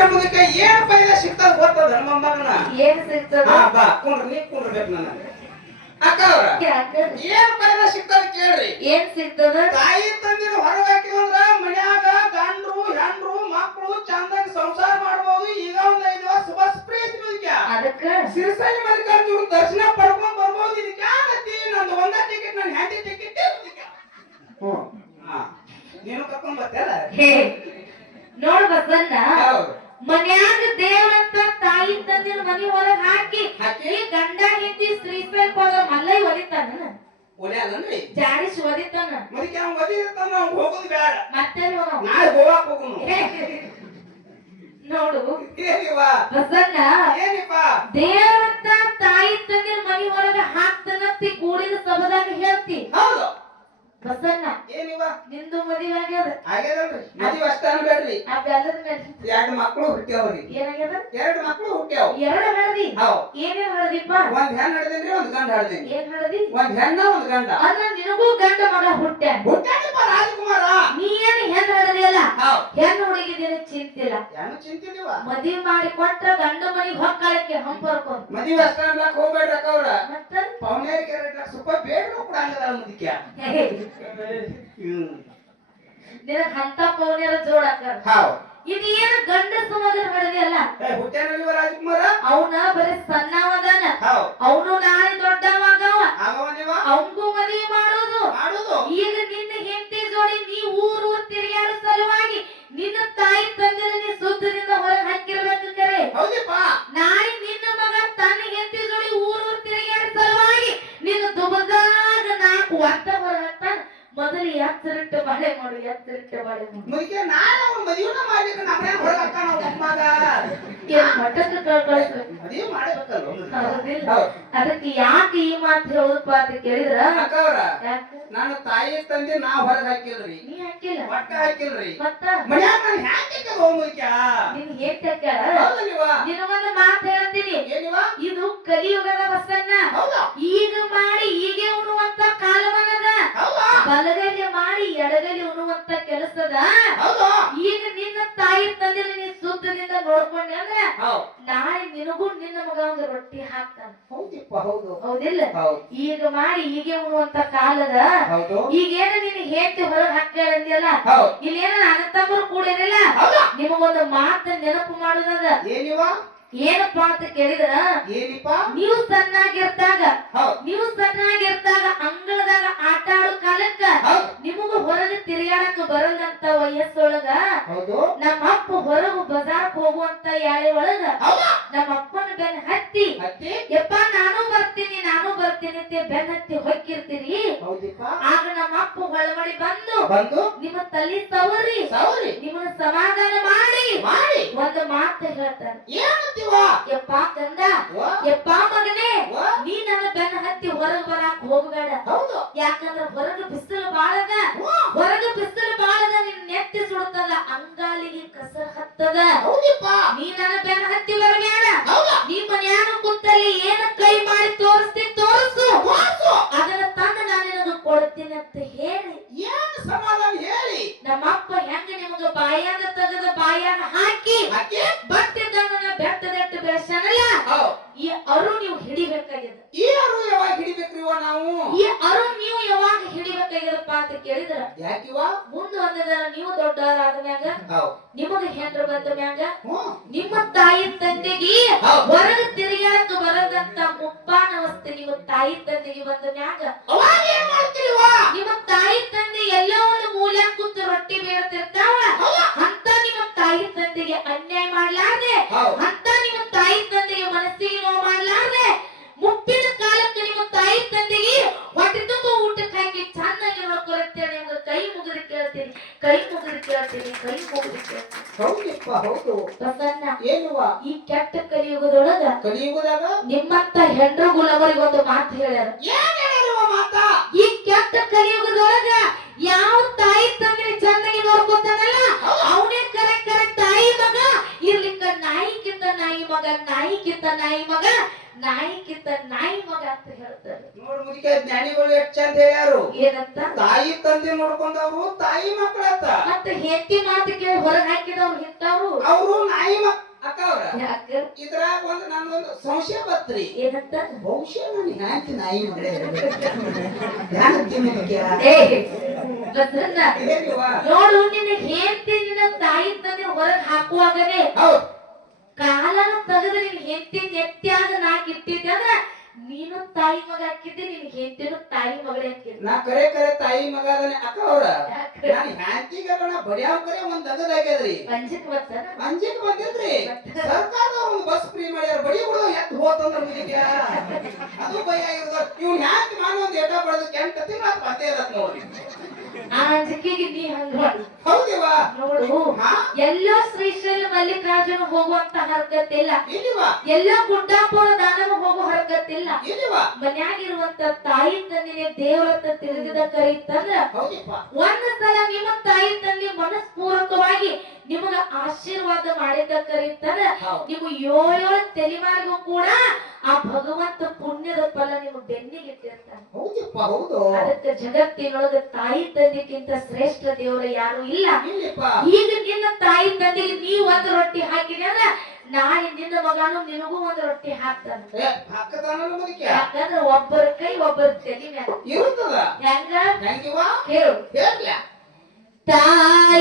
ಹಾಕಿರ ಮುದಕ್ಕೆ ಏನ್ ಫೈದಾ ಸಿಗ್ತದ ಗೊತ್ತದ ನಮ್ಮ ಮಗನ ಏನ್ ಸಿಗ್ತದ ಹಾ ಬಾ ಕುಂಡ್ರಿ ನೀ ಕುಂಡ್ರಬೇಕು ನನಗೆ ಅಕ್ಕ ಅವ್ರ ಏನ್ ಫೈದಾ ಸಿಗ್ತದ ಕೇಳ್ರಿ ಏನ್ ಸಿಗ್ತದ ತಾಯಿ ತಂದಿನ ಹೊರಗೆ ಹಾಕಿದಂದ್ರ ಮನ್ಯಾಗ ಗಂಡ್ರು ಹೆಂಡ್ರು ಮಕ್ಕಳು ಚಂದಾಗಿ ಸಂಸಾರ ಮಾಡ್ಬೋದು ಈಗ ಒಂದ್ 5 ವರ್ಷ ಬಸ್ ಫ್ರೀ ಐತಿ ಮುದಕ್ಕೆ ಅದಕ್ಕ ಸಿರಸಲ್ಲಿ ಮಲ್ಲಿಕಾರ್ಜುನ ದರ್ಶನ ಪಡ್ಕೊಂಡ್ ಬರ್ಬೋದು ಇದಕ್ಕೆ ಆಗತ್ತಿ ನಂದು ಒಂದ ಟಿಕೆಟ್ ನನ್ನ ಹ್ಯಾಂಡಿ ಟಿಕೆಟ್ ನೀನು ಕರ್ಕೊಂಡ್ ಬರ್ತೀಯಲ್ಲ ನೋಡ್ ಬಸನ್ನ ಹೌದು ಮನ್ಯಾಗ ದೇವ್ರಂತ ತಾಯಿ ತಂದಿನ ಮನಿ ಹೊರಗ್ ಹಾಕಿ ಈ ಗಂಡ ಹೆಂಡತಿ ಶ್ರೀಫೆಲ್ ಹೋದ ಮಲ್ಲೈ ಒದಿತಾನ ಒಲ್ಯಾಲನ್ರಿ ಜಾಡಿಸಿ ಒದಿತಾನ ಮದಿಕೆ ಅವ್ನು ಒದಿತಾನ ಅವ್ನು ಹೋಗೋದು ಬೇಡ ಮತ್ತೆ ನಾಳೆ ಗೋವಾಕ್ ಹೋಗುನು ನೋಡು ಏನಿವ ಬಸನ್ನ ಏನಿಪ್ಪ ದೇವ್ರಂತ ತಾಯಿ ತಂದಿನ ಮನಿ ಹೊರಗ ಹಾಕ್ತಾನತ್ತಿ ಕೂಡಿದ ಸಭದಾಗ ಹೇಳ್ತಿ ಹೌದು ಬಸನ್ನ ಏನಿವ ನಿಂದು ಮದುವೆ ಆಗ್ಯದ ಆಗ್ಯದಲ್ರಿ ಮದುವೆ ಅಷ್ಟ ಅನ್ಬೇಡ್ರಿ ಆ ಬೆಲ್ಲದ ಮೇಲೆ 2 ಮಕ್ಕಳು ಹುಟ್ಟ್ಯಾವ್ರಿ ಏನಾಗ್ಯದ 2 ಮಕ್ಕಳು ಹುಟ್ಟ್ಯಾವ 2 ಹಳದಿ ಹೌದು ಏನೇನ್ ಹಳದಿಪ್ಪ ಒಂದ್ ಹೆಣ್ಣು ಹಡ್ದೇನ್ರಿ ಒಂದ್ ಗಂಡ ಹಡ್ದೇನಿ ಏನ್ ಹಳದಿ ಒಂದ್ ಹೆಣ್ಣ ಒಂದ್ ಗಂಡ ಅದ್ರ ನಿನಗೂ ಗಂಡ ಮಗ ಹುಟ್ಟ್ಯಾನ ಹುಟ್ಟ್ಯಾನಪ್ಪ ರಾಜಕುಮಾರ ನೀ ಏನ್ ಹೆಣ್ ಹಳದಿಯಲ್ಲ ಹೌದು ಹೆಣ್ಣು ಹುಡುಗಿದೇನ ಚಿಂತಿಲ್ಲ ಏನು ಚಿಂತಿದೀವ ಮದುವೆ ಮಾಡಿ ಕೊಟ್ರ ಗಂಡ ಮನಿಗ್ ಹೊಕ್ಕಾಳಕ್ಕೆ ಹಂಪರ್ಕೊಂಡ್ ಮದುವೆ ಅಷ್ಟ ಅನ್ಲಾಕ್ ಹೋಗ್ಬೇಡ್ರಿ ಅಕ್ಕ ಅವ್ರ ಮತ್ತ ಪೌನೇರಿ ಕ್ಯಾರೆಟ್ ಸ್ವಲ್ಪ ಬೇಡ್ರು ಕೂಡ ಹಂಗದ ಮುದಿಕ್ಯ ನಿನಗ್ ಅಂತ ಪೌನ್ಯರ ಜೋಡಾಕರ ಹೌದು ಇದು ಏನು ಗಂಡಸ ಮಗನ ಹಳದಿಯಲ್ಲ ಹುಟ್ಟ್ಯಾನಲ್ವ ರಾಜಕುಮಾರ ಅವನ ಬರೀ ಸಣ್ಣವದಾನ ಹೌದು ಅವನು ನಾಳೆ ದೊಡ್ಡವಾಗವ ಆಗವ ನೀವ ಅವಂಗೂ ಮದುವೆ ಮಾಡೋದು ಮಾಡುದು ಈಗ ನಿನ್ನ ಹೆಂಡತಿ ಜೋಡಿ ನೀ ಊರು ತಿರುಗಾಡೋ ಸಲುವಾಗಿ ನಿನ್ನ ತಾಯಿ ತಂದೆನ ನೀ ಸುದ್ದದಿಂದ ಹೊರಗೆ ಹಾಕಿರ್ಬೇಕು ಕರೆ ಹೌದಿಪ್ಪ ನಾಳೆ ನಿನ್ನ ಮಗ ತನ್ನ ಹೆಂಡತಿ ಜೋಡಿ ಊರು ತಿರುಗಾಡೋ ಸಲುವಾಗಿ ನಿನ್ನ ದುಬದಾಗ 4 ವರ್ಷ ಹೊರಗೆ ಹಾಕ್ತಾನ ಮೊದಲು ಎತ್ತರಿಟ್ಟು ಬಾಳೆ ಮಾಡು ಎತ್ತರಿಟ್ಟು ಬಾಳೆ ಮಾಡು ಮುದಿಕೆ ನಾನು ಅವ್ನ ಮದುವೆನ ಮಾಡ್ಲಿಕ್ಕೆ ನಮ್ಮನೆ ಹೊರಗೆ ಹಾಕ್ತಾನ ಅವ್ನ ಮಗ ಏನ್ ಮಠಕ್ಕೆ ಕಳ್ಕೊಳ್ಬೇಕು ಮದುವೆ ಮಾಡ್ಬೇಕಲ್ಲ ಹೌದಿಲ್ಲ ಹೌದು ಅದಕ್ಕೆ ಯಾಕೆ ಈ ಮಾತು ಹೇಳುದಪ್ಪ ಅಂತ ಕೇಳಿದ್ರ ಅಕ್ಕ ಅವ್ರ ಯಾಕೆ ನಾನು ತಾಯಿ ತಂದೆ ನಾ ಹೊರಗೆ ಹಾಕಿಲ್ರಿ ನೀ ಹಾಕಿಲ್ಲ ಒಟ್ಟ ಹಾಕಿಲ್ರಿ ಮತ್ತ ಮನ್ಯಾಗ ನಾನು ಹ್ಯಾಂಗೆ ಹೋಗ್ಬೇಕ ನಿನ್ ಹೇಳ್ತಾ ಕೇಳ ಹೌದು ನೀವ ನಿನಗೊಂದು ಮಾತು ಹೇಳ್ತೀನಿ ಏನಿವ ಇದು ಕಲಿಯುಗದ ವಸನ್ನ ಹೌದಾ ಈಗ ಮಾಡಿ ಹೀಗೆ ಉಣ್ಣುವಂತ ಕಾಲವನದ ಹೌದಾ ಬಲಗೈಲಿ ಮಾಡಿ ಎಡಗೈಲಿ ಉಣ್ಣುವಂತ ಕೆಲಸದ ಹೌದಾ ಈಗ ನಿನ್ನ ತಾಯಿ ತಂದೆ ನೀ ಸುದ್ದದಿಂದ ನೋಡ್ಕೊಂಡೆ ಅಂದ್ರೆ ಹೌದು ನಾಳೆ ನಿನಗೂ ನಿನ್ನ ಮಗ ಒಂದು ರೊಟ್ಟಿ ಹಾಕ್ತಾನ ಹೌದಿಪ್ಪ ಹೌದು ಹೌದಿಲ್ಲ ಹೌದು ಈಗ ಮಾಡಿ ಹೀಗೆ ಉಣ್ಣುವಂತ ಕಾಲದ ಹೌದು ಈಗೇನ ನೀನು ಹೇಳ್ತಿ ಹೊರಗೆ ಹಾಕ್ಯಾಳಂದಿಯಲ್ಲ ಹೌದು ಇಲ್ಲೇನ ಅಣ್ಣ ತಮ್ಮರು ಕೂಡ ಇರಲಿಲ್ಲ ಹೌದಾ ನಿಮಗೊಂದು ಮಾತು ನೆನಪು ಮಾಡುದದ ಏನಿವ ಏನಪ್ಪಾ ಅಂತ ಕೇಳಿದ್ರ ಏನಿಪ್ಪ ನೀವು ಸಣ್ಣಾಗಿರ್ತಾಗ ಹೌದು ನೀವು ಸಣ್ಣಾಗಿರ್ತಾಗ ಅಂಗಳದಾಗ ಆಟ ಆಡೋ ಕಾಲಕ್ಕ ಹೌದು ನಿಮಗೂ ಹೊರಗೆ ತಿರುಗಾಡಕ್ ಬರಲ್ಲಂತ ವಯಸ್ಸೊಳಗ ಹೌದು ನಮ್ಮ ಅಪ್ಪ ಹೊರಗು ಬಜಾರ್ಕ್ ಹೋಗುವಂತ ಯಾಳೆ ಒಳಗ ಹೌದಾ ನಮ್ಮ ಅಪ್ಪನ ಬೆನ್ ಹತ್ತಿ ಮತ್ತೆ ಯಪ್ಪ ನಾನು ಬರ್ತೀನಿ ಅಂತ ಬೆನ್ ಹತ್ತಿ ಹೊಕ್ಕಿರ್ತೀರಿ ಹೌದಿಪ್ಪ ಆಗ ನಮ್ಮ ಅಪ್ಪ ಒಳಗಡೆ ಬಂದು ಬಂದು ನಿಮ್ಮ ತಲೆ ಸವರಿ ಸೌರಿ ನಿಮ್ಮನ್ನ ಸಮಾಧಾನ ಮಾಡಿ ಮಾಡಿ ಒಂದು ಮಾತು ಹೇಳ್ತಾನೆ ಏನಂತೀವ ಯಪ್ಪ ಕಂದ ವಾ ಯಪ್ಪ ಮಗನೇ ವಾ ನೀ ನನ್ನ ಬೆನ್ನ ಹತ್ತಿ ಹೊರಗೆ ಬರಾಕ್ ಹೋಗಬೇಡ ಹೌದು ಯಾಕಂದ್ರ ಹೊರಗೆ ಬಿಸಿಲು ಬಾಳದ ವಾ ಹೊರಗೆ ಬಿಸಿಲು ಬಾಳದ ನಿನ್ ನೆತ್ತಿ ಸುಡುತ್ತದ ಅಂಗಾಲಿಗೆ ಕಸ ಹತ್ತದ ಹೌದಿಪ್ಪ ನೀ ನನ್ನ ಬೆನ್ನ ಹತ್ತಿ ಬರಬೇಡ ಹೌದಾ ನೀ ಮನ್ಯಾಗ ಕುತ್ತಲ್ಲಿ ಏನ ಕೈ ಮಾಡಿ ತೋರಿಸ್ತಿ ತೋರಿಸು ವಾಸು ಅದನ್ನ ತಂದು ನಾನು ನಿನಗೆ ಕೊಡ್ತೀನಿ ಅಂತ ಹೇಳಿ ಏನು ಸಮಾಧಾನ ಹೇಳಿ ನಮ್ಮ ಅಪ್ಪ ಹೆಂಗ ನಿಮಗ ಬಾಯಾಗ ತೆಗೆದ ಬಾಯಾಗ ಹಾಕಿ ಯಾಕೆ ಬಟ್ಟಿದ್ದನ್ನ ಬೆಟ್ಟದಟ್ಟು ಬೆಳೆಸನಲ್ಲ ಹೌದು ಈ ಅರು ನೀವು ಹಿಡಿಬೇಕಾಗ್ಯದ ಈ ಅರು ಯಾವಾಗ ಹಿಡಿಬೇಕ್ರಿವ ನಾವು ಈ ಅರು ನೀವು ಯಾವಾಗ ಹಿಡಿಬೇಕಾಗ್ಯದಪ್ಪ ಅಂತ ಕೇಳಿದ್ರ ಯಾಕಿವ ಮುಂದೆ ಒಂದದ ನೀವು ದೊಡ್ಡವರಾದ ಮ್ಯಾಗ ಹೌದು ನಿಮಗ ಹೆಂಡ್ರ ಬಂದ ಮ್ಯಾಗ ಹ್ಮ್ ನಿಮ್ಮ ತಾಯಿ ತಂದೆಗೆ ಹೌದು ಹೊರಗೆ ತಿರುಗಾಡಕ್ಕೆ ಬರದಂತ ಮುಪ್ಪಾನ ಅವಸ್ಥೆ ನಿಮ್ಮ ತಾಯಿ ತಂದೆಗೆ ಬಂದ ಮ್ಯಾಗ ಅವಾಗ ಏನ್ ಮಾಡ್ತೀರಿವ ನಿಮ್ಮ ತಾಯಿ ತಂದೆ ಎಲ್ಲೋ ಒಂದು ಮೂಲೆ ಕೂತು ರೊಟ್ಟಿ ಬೇಡ್ತಿರ್ತಾವ ಅಂತ ನಿಮ್ಮ ತಾಯಿ ತಂದೆಗೆ ಅನ್ಯಾಯ ಮಾಡ್ಲಾರ್ದೆ ಹೌದು ಅಂತ ನಿಮ್ಮ ತಾಯಿ ತಂದೆಗೆ ಮನಸ್ಸಿಗೆ ನೋವು ಮಾಡ್ಲಾರ್ದೆ ಮುಪ್ಪಿನ ಕಾಲಕ್ಕೆ ನಿಮ್ಮ ತಾಯಿ ತಂದೆಗೆ ಹೊಟ್ಟೆ ತುಂಬ ಊಟಕ್ಕೆ ಹಾಕಿ ಚೆನ್ನಾಗಿ ನೋಡ್ಕೊಳತ್ತೇನೆ ನಿಮ್ಗೆ ಕೈ ಮುಗಿದು ಕೇಳ್ತೀನಿ ಕೈ ಮುಗಿದು ಕೇಳ್ತೀನಿ ಕೈ ಮುಗಿದು ಕೇಳ್ತೀನಿ ಹೌದಿಪ್ಪ ಹೌದು ಪ್ರಸನ್ನ ಏನುವ ಈ ಕೆಟ್ಟ ಕಲಿಯುಗದೊಳಗ ಕಲಿಯುಗದಾಗ ನಿಮ್ಮಂತ ಹೆಂಡ್ರು ಗುಲಾಮರಿಗೆ ಒಂದು ಮಾತು ಹೇಳ್ಯಾರ ಏನ್ ಹೇಳಿರುವ ಮಾತಾ ಈ ಕೆಟ್ಟ ಕಲಿಯುಗದೊಳಗ ಯಾವ ತಾಯಿ ತಂದೆ ಚೆನ್ನಾಗಿ ನೋಡ್ಕೊತಾನಲ್ಲ ಅವನೇ ಕರೆ ತಾಯಿ ಮಗ ಇರ್ಲಿಕ್ಕ ನಾಯಿಕಿಂತ ನಾಯಿ ಮಗ ನಾಯಿಕಿಂತ ನಾಯಿ ಮಗ ನಾಯಿಕಿಂತ ನಾಯಿ ಮಗ ಅಂತ ಹೇಳ್ತಾರೆ. ನೋಡ್ ಮುದಿಕೆ ಜ್ಞಾನಿಗಳು ಎಷ್ಟ್ ಚಂದ ಹೇಳ್ಯಾರು. ಏನಂತ? ತಾಯಿ ತಂದೆ ನೋಡ್ಕೊಂಡವ್ರು ತಾಯಿ ಮಕ್ಕಳತ್ತ. ಮತ್ತೆ ಹೆಂಡತಿ ಮಾತು ಕೇಳಿ ಹೊರಗೆ ಹಾಕಿದವ್ರು ಹಿಂತವ್ರು ಅವ್ರು ನಾಯಿ ಅಕ್ಕ ಅವ್ರ. ಯಾಕ? ಇದ್ರಾಗ ಒಂದು ನನ್ಗೊಂದು ಸಂಶಯ ಬತ್ರಿ. ಏನಂತ? ಬಹುಶಃ ನಾನು ಹ್ಯಾಂತಿ ನಾಯಿ ಮಗಳೇ ಹ್ಯಾಂತಿ ಮುದುಕ್ಯ. ಏ ಬಸಣ್ಣ, ನೋಡು ನಿನ್ನ ಹೆಂಡತಿ ನಿನ್ನ ತಾಯಿ ತಂದೆ ಹೊರಗೆ ಹಾಕುವಾಗನೇ ಹೌದ್ ಕಾಲನ ತೆಗೆದು ನಿನ್ ಹೆಂಡತಿ ನೆತ್ತಿಯಾಗ ನಾಕ್ ಇಟ್ಟಿದ್ದೆ ಅಂದ್ರ ನೀನು ತಾಯಿ ಮಗ ಹಾಕಿದ್ದೆ, ನಿನ್ ಹೆಂಡತಿನು ತಾಯಿ ಮಗಳೇ ಹಾಕಿದ್ದೆ. ನಾ ಕರೆ ತಾಯಿ ಮಗ ಅದನೆ ಅಕ್ಕ ಅವ್ರ. ನಾನು ಹ್ಯಾಂತಿಗಲ್ಲ ಬಡಿಯಾವ್ ಕರೆ ಒಂದ್ ದಗದಾಗ್ಯದ್ರಿ. ಅಂಜಿಕ್ ಬರ್ತನ? ಅಂಜಿಕ್ ಬಂದಿದ್ರಿ. ಸರ್ಕಾರದವ್ರು ಒಂದು ಬಸ್ ಫ್ರೀ ಮಾಡ್ಯಾರ. ಬಡಿ ಬಿಡು ಎತ್ ಹೋತಂದ್ರ ಮುದಿಕ್ಯ ಅದು ಭಯ ಆಗಿರೋದು. ಇವ್ನ ಹ್ಯಾಂತಿ ಮಾನು ಒಂದ್ ಏಟ ಬಡದು ಕೆಂಟ ತಿಂಗಳ ಬಂದೇ ಇರತ್ ನೋಡ್ರಿ. ಆ ಅಂಜಿಕೆಗೆ ನೀ ಹಂಗ ಮಾಡು. ಹೌದಿವಾ? ನೋಡು, ಎಲ್ಲೋ ಶ್ರೀಶೈಲ ಮಲ್ಲಿಕಾರ್ಜುನ ಹೋಗುವಂತ ಹರಕತ್ತಿಲ್ಲ, ಇಲ್ಲಿವಾ? ಎಲ್ಲೋ ಗುಡ್ಡಾಪುರ ದಾನವ ಹೋಗೋ ಹರಕತ್ತಿಲ್ಲ. ಇಲ್ಲಿವಾ? ಮನ್ಯಾಗಿರುವಂತ ತಾಯಿ ತಂದಿನೇ ದೇವರತ್ತ ತಿಳಿದಿದ ಕರೀತಂದ್ರ ಒಂದ್ ಸಲ ನಿಮ್ಮ ತಾಯಿ ತಂದೆ ಮನಸ್ಪೂರ್ವಕವಾಗಿ ನಿಮಗ ಆಶೀರ್ವಾದ ಮಾಡಿದ ಕರೀತಂದ್ರ ನೀವು 7 ತಲೆಮಾರಿಗೂ ಕೂಡ ಆ ಭಗವಂತ ಪುಣ್ಯದ ಫಲ ನಿಮ್ಮ ಬೆನ್ನಿಗೆ ಇಟ್ಟಿರ್ತಾನೆ. ಅದಕ್ಕೆ ಜಗತ್ತಿನೊಳಗ ತಾಯಿ ತಂದೆಗಿಂತ ಶ್ರೇಷ್ಠ ದೇವರ ಯಾರು ಇಲ್ಲ. ಈಗ ನಿನ್ನ ತಾಯಿ ತಂದೆಗೆ ನೀ ಒಂದ್ ರೊಟ್ಟಿ ಹಾಕಿದೆ ಅಂದ್ರ ನಾಳೆ ನಿನ್ನ ಮಗನು ನಿನಗೂ ಒಂದ್ ರೊಟ್ಟಿ ಹಾಕ್ತಾನ. ಯಾಕಂದ್ರ ಒಬ್ಬರ ಕೈ ಒಬ್ಬರ ತಲೆ ಮ್ಯಾಲ ಹೆಂಗ ಹೇಳು ತಾಯಿ